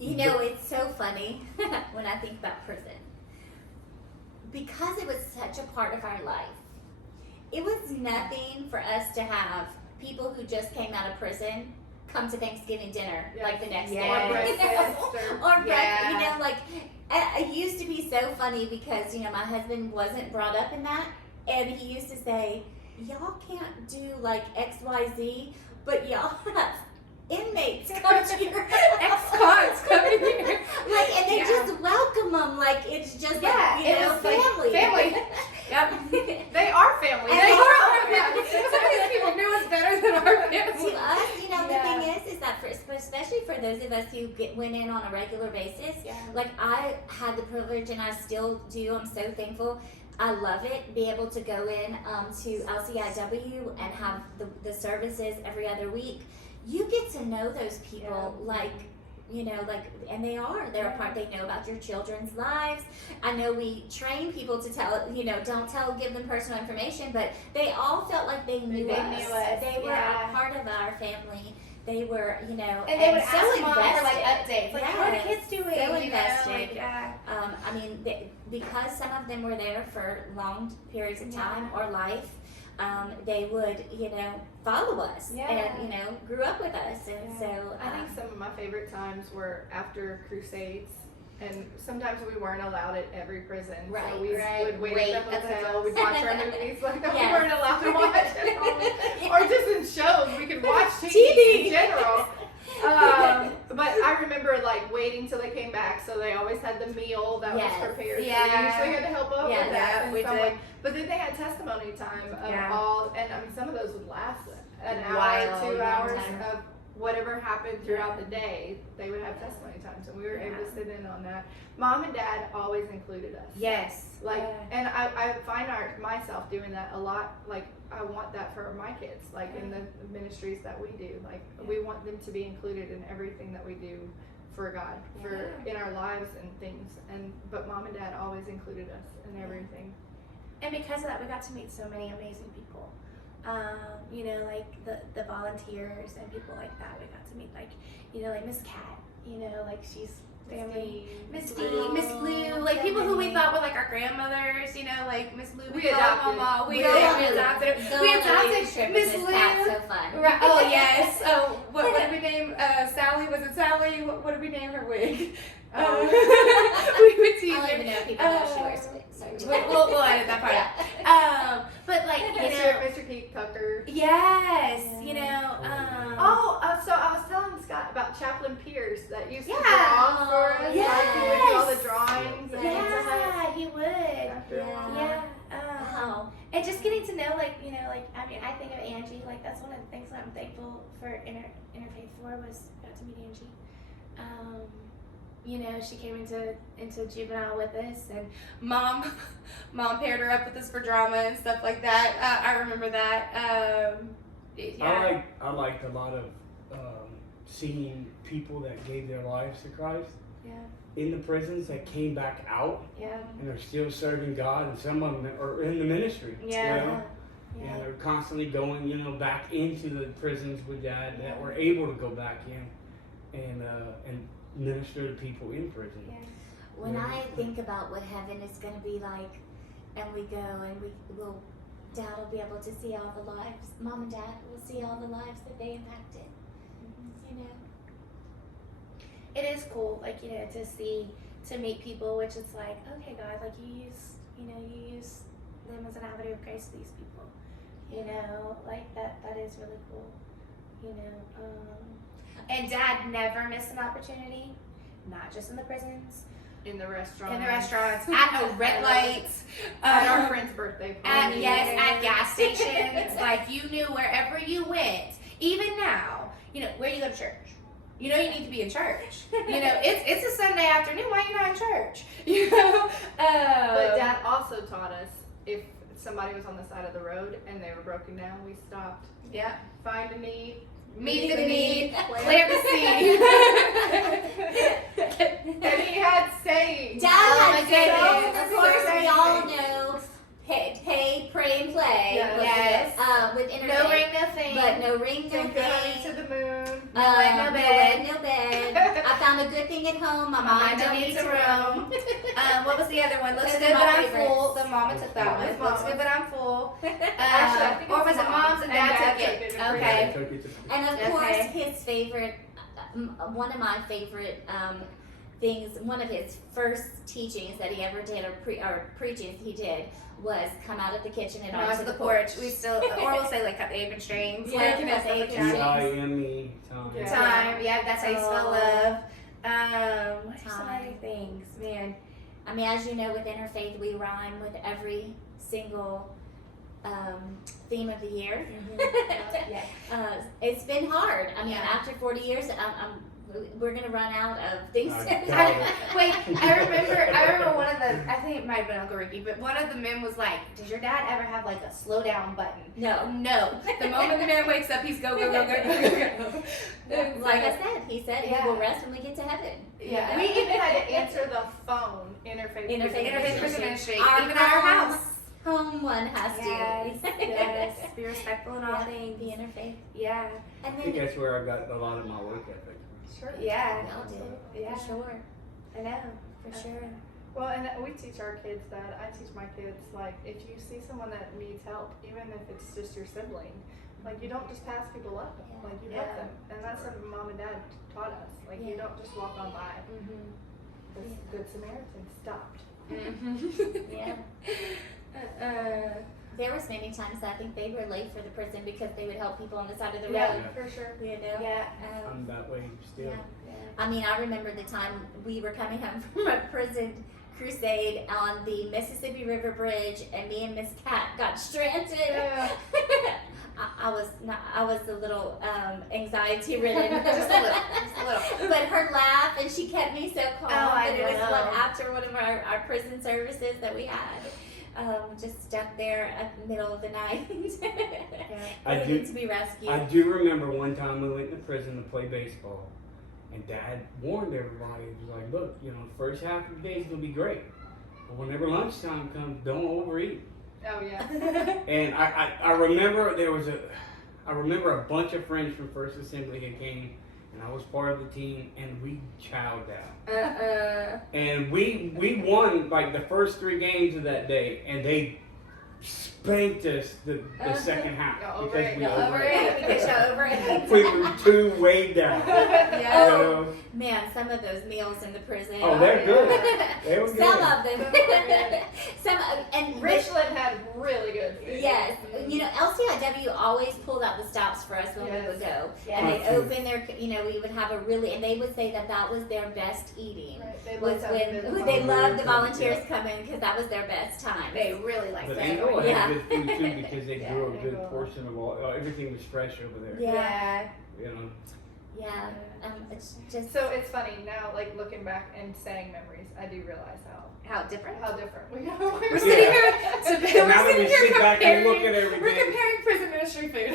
You know, it's so funny when I think about prison. Because it was such a part of our life, it was nothing for us to have people who just came out of prison come to Thanksgiving dinner like the next day. Or breakfast. Or breakfast, you know, like it used to be so funny because, you know, my husband wasn't brought up in that, and he used to say, y'all can't do like XYZ, but y'all have inmates come to your ex-cons coming here. like, and they just welcome them like it's just like, you know, family. Family. Yep. They are family. And They are our family. Some of these people knew us better than our family. To us, you know, the Yeah. thing is that especially for those of us who went in on a regular basis, like I had the privilege and I still do. I'm so thankful. I love it, be able to go in to LCIW and have the services every other week. You get to know those people like, you know, like, and they're a part, they know about your children's lives. I know we train people to tell, you know, give them personal information, but they all felt like they knew us. They were a part of our family. They were, you know, and they would so ask mom for invested. like updates, like how are the Yes, kids doing? so you invested. know, like, I mean, because some of them were there for long periods of time or life, they would, you know, follow us and, you know, grew up with us. And so I think some of my favorite times were after crusades. And sometimes we weren't allowed at every prison. Right, so we would wait at the at the hotel, we'd watch our movies like that we Yes. weren't allowed to watch at home. Or just in shows, we could watch TV, TV. in general. But I remember like waiting till they came back, so they always had the meal that Yes. was prepared. Yeah. So we usually had to help out Yeah, with that. yeah, in we some did. way. But then they had testimony time of all, and I mean some of those would last an hour, Wild, 2 long hours time. of whatever happened throughout the day. They would have testimony times, and we were able to sit in on that. Mom and Dad always included us. yes. Like, and I find myself doing that a lot. Like, I want that for my kids, like in the ministries that we do. Like, we want them to be included in everything that we do for God, in our lives and things. But Mom and Dad always included us in everything. And because of that, we got to meet so many amazing people. You know, like the volunteers and people like that. We got to meet, like, you know, like Miss Cat, you know, like she's family. Miss D, Miss Lou, like people who we thought were like our grandmothers, you know, like Miss Lou. We adopted. Mama. We adopted. adopted Miss Lou. So fun. Right. Oh yes. Oh, what did we name Sally? Was it Sally? What did we name her wig? We would tease I don't her. even know if people know she wears it. Sorry. We'll edit that part out. But like, you know, Mr. Keith Tucker. yes, you know. So I was telling Scott about Chaplain Pierce that used to Yeah. draw for us. Yes. Like he would do all the drawings. And Yeah, he would. after a while. Yeah. Wow. And just getting to know, like, you know, like, I mean, I think of Angie, like, that's one of the things that I'm thankful for Interfaith for was got to meet Angie. You know, she came into juvenile with us, and mom paired her up with us for drama and stuff like that. I remember that. Yeah. I liked a lot of seeing people that gave their lives to Christ in the prisons that came back out Yeah. and are still serving God, and some of them are in the ministry. Yeah. You know? Yeah. And they're constantly going, you know, back into the prisons with Dad that were able to go back in and minister to people in prison. Yeah. When I think about what heaven is going to be like, and we go and Dad will be able to see all the lives, Mom and Dad will see all the lives that they impacted, you know. It is cool, like, you know, to meet people, which is like, okay, God, like you use them as an avenue of grace to these people, you know, like that is really cool, you know. And Dad never missed an opportunity, not just in the prisons, In the restaurant. at a red lights, At our friend's birthday party. at gas stations. Like, you knew wherever you went, even now, you know, where you go to church. You know you need to be in church. You know, it's a Sunday afternoon. Why are you not in church? You know. But Dad also taught us if somebody was on the side of the road and they were broken down, we stopped. Yeah. Find a need. Meet the need. Plant Clear the seed. And he had sayings. Dad Oh had my sayings. goodness. Of course, So we many all things. know pay, pray, and play. Yes. With No Interfaith. ring, no fame. But no ring, no Take your honey thing. to the moon. No bed, no No bed. bed, no bed. I found a good thing at home. My Mama mom don't need to roam. What was the other one? Looks Those good are my that I'm favorites. full. The mama took that That's one. Looks Mama. good that I'm full. Actually, I think Or it's was it mom's and dad took it? and Okay. I took it to- And of Okay. course, his favorite, one of my favorite things, one of his first teachings that he ever did, or preachings he did, was come out of the kitchen and Onto onto the porch. We still, or we'll say like cut the apron strings. Like, you know, cut the stuff like apron that. T-I-M-E, time. Yeah. Time. Yeah, that's how you spell Oh. love. What are some Time. other things, man? I mean, as you know, with Interfaith, we rhyme with every single theme of the year. Yeah. It's been hard. I mean, Yeah. after 40 years, we're gonna run out of things. I to doubt it. Wait, I remember one of the, I think it might have been Uncle Ricky, but one of the men was like, does your dad ever have like a slow down button? No. No. The moment the man wakes up, he's go, go, go, go, go, go, go. It's Like I said, he said Yeah. we will rest when we get to heaven. Yeah. We even had to answer the phone. Interfaith. Interfaith Prison Ministry. Our Even at our home- house. Home one has Yes, to. yes. Be respectful in all Yeah, things. the interfaith. Yeah. And I think then, that's where I got a lot of my work ethic. Sure. Yeah. we all do. Yeah. For sure. I know. For sure. Well, and we teach our kids that. I teach my kids, like, if you see someone that needs help, even if it's just your sibling, like, you don't just pass people up. Yeah. Like, you help Yeah. them. And that's something Mom and Dad taught us. Like, you Yeah. don't just walk on by. Mm-hmm. This Good Samaritan stopped. Mm-hmm. Yeah. There was many times I think they were late for the prison because they would help people on the side of the Yeah, road. for sure. You know. Yeah. I'm that way still. Yeah. I mean, I remember the time we were coming home from a prison crusade on the Mississippi River Bridge, and me and Miss Cat got stranded. Yeah. I was a little anxiety ridden, Just a little. But her laugh, and she kept me so calm. Oh, I and it was know. one after one of our prison services that we had. Just stuck there at the middle of the night. I Waiting do- to be rescued. I do remember one time we went to prison to play baseball, and Dad warned everybody. He was like, "Look, you know, the first half of the day is gonna be great, but whenever lunchtime comes, don't overeat." Oh, yeah. And I remember I remember a bunch of friends from First Assembly had came, and I was part of the team, and we chowed down. And we won like the first 3 games of that day, and they spanked us the second half Y'all because overate. we Y'all overate. Because y'all overate. We were too way down. Yeah. You know? Man, some of those meals in the prison. Oh, they're good. They were Some good. of them. And Richland had really good food. yes, you know, LCIW always pulled out the stops for us when we Yes. would go, Yeah. and they'd Thank you. open their, you know, we would have a really, and they would say that was their best eating. Right. They Was loved when having the they volunteers. loved the volunteers coming because that was their best time. They really like But that. Angola Yeah. had good food too because they Yeah, grew a good Angola. portion of all. Everything was fresh over there. Yeah. You know. Yeah, it's just So it's funny now, like looking back and saying memories, I do realize How different. how different we are. We're sitting here. So now that we sit back and look at We're everything, comparing prison ministry food.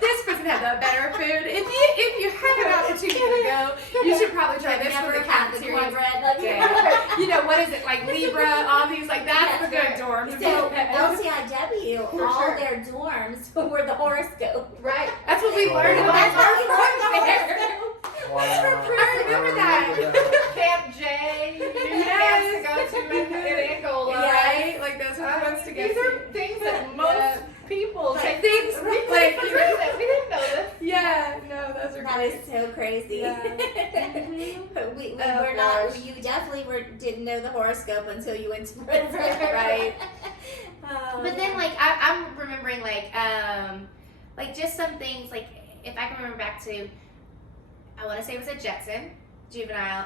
This prison had the better food. If you have an opportunity to go, you should probably try this from never the had the cafeteria. cornbread. Like, Yeah. You know, what is it, like Libra, all these, like, that's the good That's dorms. So LCIW, For all sure. their dorms were the horoscope. Right. That's what we learned Oh. about That's our what we learned dorms there. wow. I remember that. Camp J, Yes. camps to go to in Angola. Right? Like, those are the ones to go These to. are things that most people Like, take things, we like, for granted. We didn't know this. yeah, no, those are That great. is so crazy. Yeah. Mhm. we Oh, were not. gosh. You definitely didn't know the horoscope until you went to prison. Right. Oh, But then, like, I'm remembering, like just some things, like, if I can remember back to, I want to say it was at Jetson Juvenile,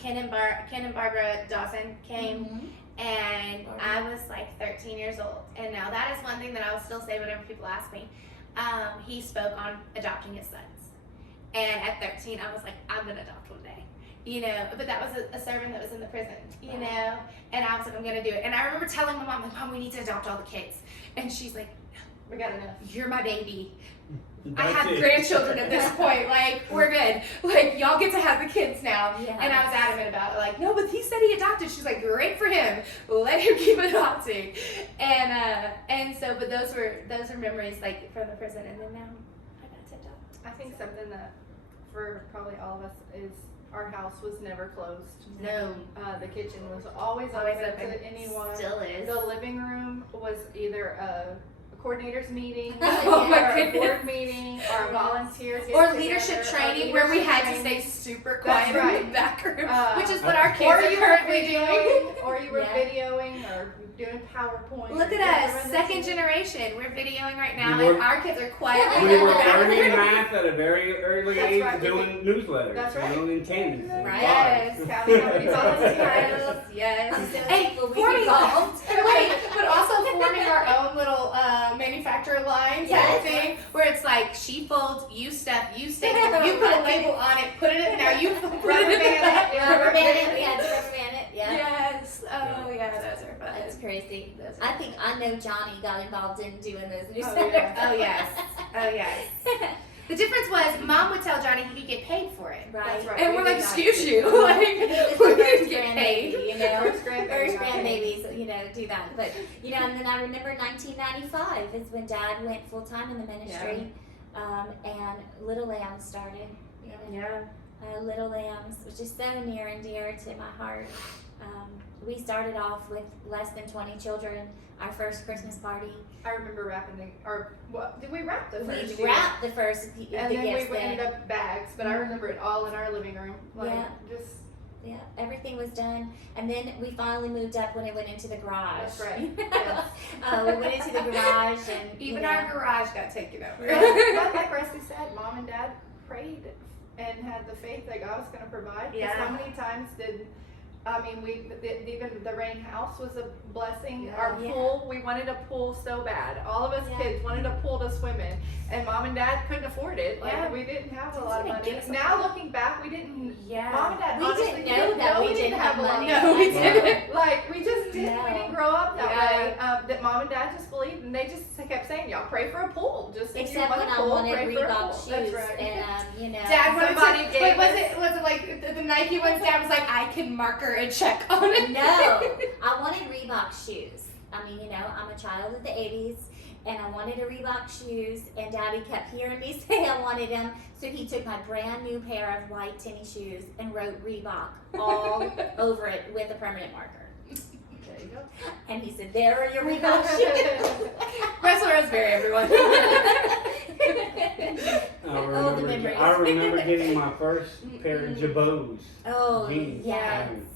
Ken and Barbara Dawson came, Mhm. and I was like 13 years old. And now that is one thing that I will still say whenever people ask me. He spoke on adopting his sons. And at 13, I was like, I'm going to adopt one day. You know, but that was a sermon that was in the prison, you know, and I was like, I'm going to do it. And I remember telling my mom, like, Mom, we need to adopt all the kids. And she's like, We got enough. you're my baby. I That's have it. grandchildren at this point. Like, we're good. Like, y'all get to have the kids now. Yeah. And I was adamant about it. Like, no, but he said he adopted. She's like, great for him. Let him keep adopting. And so, but those were memories, like, from the prison. And then now I got to adopt. I think something that for probably all of us is our house was never closed. No. The kitchen was always Always open open. to anyone. Still is. The living room was either a coordinators meeting, Oh or my a goodness. board meeting, or a volunteer get Or together, leadership a training where we leadership had to training. stay super That's quiet in right. the back room, which is Uh, what our kids Or are you were currently doing. videoing, or you were Yeah. videoing, or doing PowerPoint. Look or at us, doing second this. generation. We're videoing right now, We were- and our kids are quietly We in were the back learning room. math at a very early That's age, right. doing newsletters. That's right. In tandem. Right. Yes. Counting how many Volunteers, volunteers. yes. I'm so And thankful we forming, evolved. wait, but also forming our own little manufacturer line type Yes. thing, where it's like she folds, you stuff, you staple, you put a label on it, put it in, now you put it Rubber in band it, Rubber band it. We had to rubber band it. Yeah. Yes. Oh yeah, those are fun. That's crazy. Those are I think I know Johnny got involved in doing those yeah. newsletters. Oh yes. Oh yes. The difference was Mom would tell Johnny he could get paid for it. Right. That's right. And We we're did like, not excuse do you, that. like It was we the didn't first get grandbaby, paid. you know. First grandbaby. First not paid. grandbabies, you know, do that. But, you know, and then I remember 1995 is when Dad went full time in the ministry, and Little Lambs started. You know, Yeah. Little Lambs, which is so near and dear to my heart. We started off with less than 20 children. Our first Christmas party, I remember wrapping did we wrap the first we year? wrapped the first the And then gifts. we then. ended up bags, but I remember it all in our living room. Like, Yeah. just, Yeah, everything was done, and then we finally moved up when it went into the garage. That's right, yes. We went into the garage, and Even you know, our garage got taken over. but like Rusty said, Mom and Dad prayed and had the faith that God was going to provide. 'Cause Yeah. how many times even the rain house was a blessing. Our Yeah. pool, we wanted a pool so bad. All of us Yeah. kids wanted a pool to swim in, and Mom and Dad couldn't afford it. Like, Yeah. we didn't have a Didn't lot of even money. give us a Now pool. looking back, we didn't. Yeah. Mom and Dad We honestly didn't know that we didn't have a lot of money. No, we didn't. Like, we just didn't. No. We didn't grow up that Yeah. way. That Mom and Dad just believed, and they just kept saying, "Y'all pray for a pool." Just if you except want when a I pool, wanted pray for a Reebok pool. shoes, That's right. and you know, Dad wanted Somebody to, gave wait, us- was it like the Nike ones? Dad was like, I can marker a check on it. no, I wanted Reebok shoes. I mean, you know, I'm a child of the '80s, and I wanted a Reebok shoes, and Daddy kept hearing me say I wanted them, so he took my brand new pair of white tennis shoes and wrote Reebok all over it with a permanent marker. There you go. And he said, "There are your Reebok shoes." Russell Roseberry, everyone. I remember getting my first pair of Jabots. Oh, Jeans. yes. And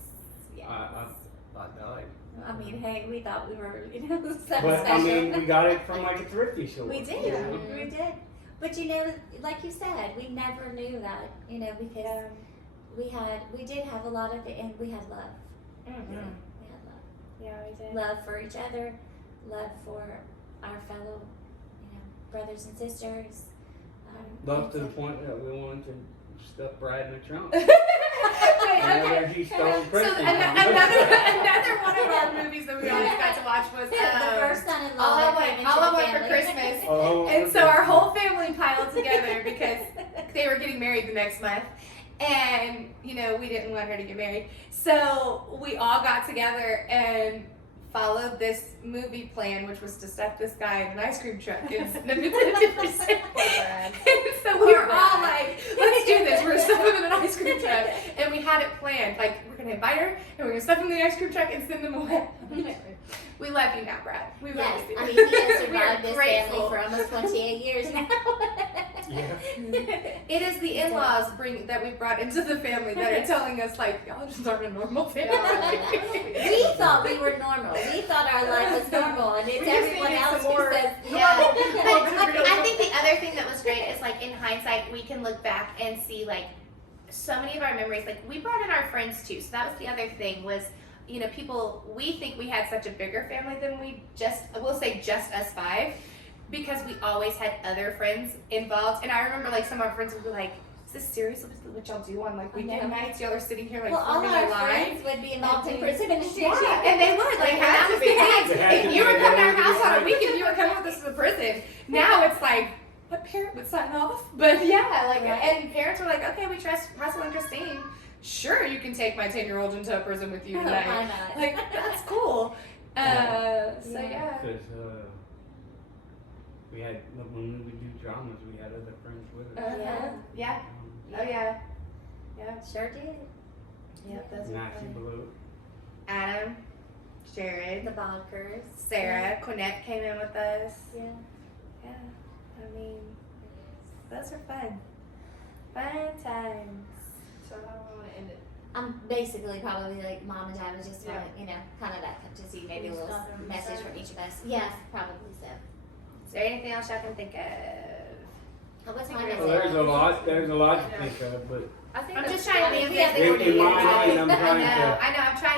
Yes. I died. I mean, hey, we thought we were, you know, so But special. I mean, we got it from like a thrifty store. We did. you know? We did. But you know, like you said, we never knew that, you know, because we did have a lot of it, and we had love. Mhm. We had love. Yeah, we did. Love for each other, love for our fellow, you know, brothers and sisters. Love to the and point that we wanted to stuff Brad in the trunk. Wait, Whenever okay. he stole So Kristen. another one of our movies that we always got to watch was the first son-in-law All that I came Want, into All I the Want for family. Christmas. Oh, And so our whole family piled together because they were getting married the next month. And, you know, we didn't want her to get married. So we all got together and followed this movie plan, which was to stuff this guy in an ice cream truck and send him into a different state. Brad. And so we were all like, let's do this. We're going to stuff him in an ice cream truck. And we had it planned. Like, we're going to invite her, and we're going to stuff him in the ice cream truck and send them away. We love you now, Brad. We Yes, really do. I mean, he has We are survived this grateful. family for almost 28 years now. Yeah. It is the in-laws that we brought into the family that are telling us, like, y'all just aren't a normal family. We thought we were normal. We thought our life was normal, and it's We just everyone needed else some who more- says, Yeah. But I think the other thing that was great is, like, in hindsight, we can look back and see, like, so many of our memories. Like, we brought in our friends too, so that was the other thing was, you know, we think we had such a bigger family than we'll say just us five, because we always had other friends involved. And I remember, like, some of our friends would be like, is this seriously what y'all do on, like, weekend nights? Y'all are sitting here, like, well, all forming our a line. friends would be involved in prison ministry. Yeah, and they would. Like, They had that to was be. the thing. They had If to you be. were coming to our They house had on to a be. weekend, you were coming with us to the prison. Now it's like, what parent would sign off? But yeah, like, Right. and parents were like, okay, we trust Russell and Christine. Sure, you can take my 10-year-old into a prison with you Why tonight. not? Like, that's cool. So yeah. Because we had, when we would do dramas, we had other friends with us. Yeah. Yeah. Oh yeah. Sure did. Yep, those are Nancy fun. Blue. Adam, Jared, The Bonkers. Sarah, Quinette came in with us. Yeah. Yeah, I mean, those are fun. Fun times. So how do I want to end it? I'm basically probably like mom and dad would just want Yeah. to, kind of that to see maybe a Can you little stop and message start? from each of us. Yeah, probably so. Is there anything else y'all can think of? Oh, what time Well, is Well, it? there's a lot to think of, but I think I'm that's- just trying to I mean, think of we have things. to in my coordinate. mind, I'm I trying to. know, I'm trying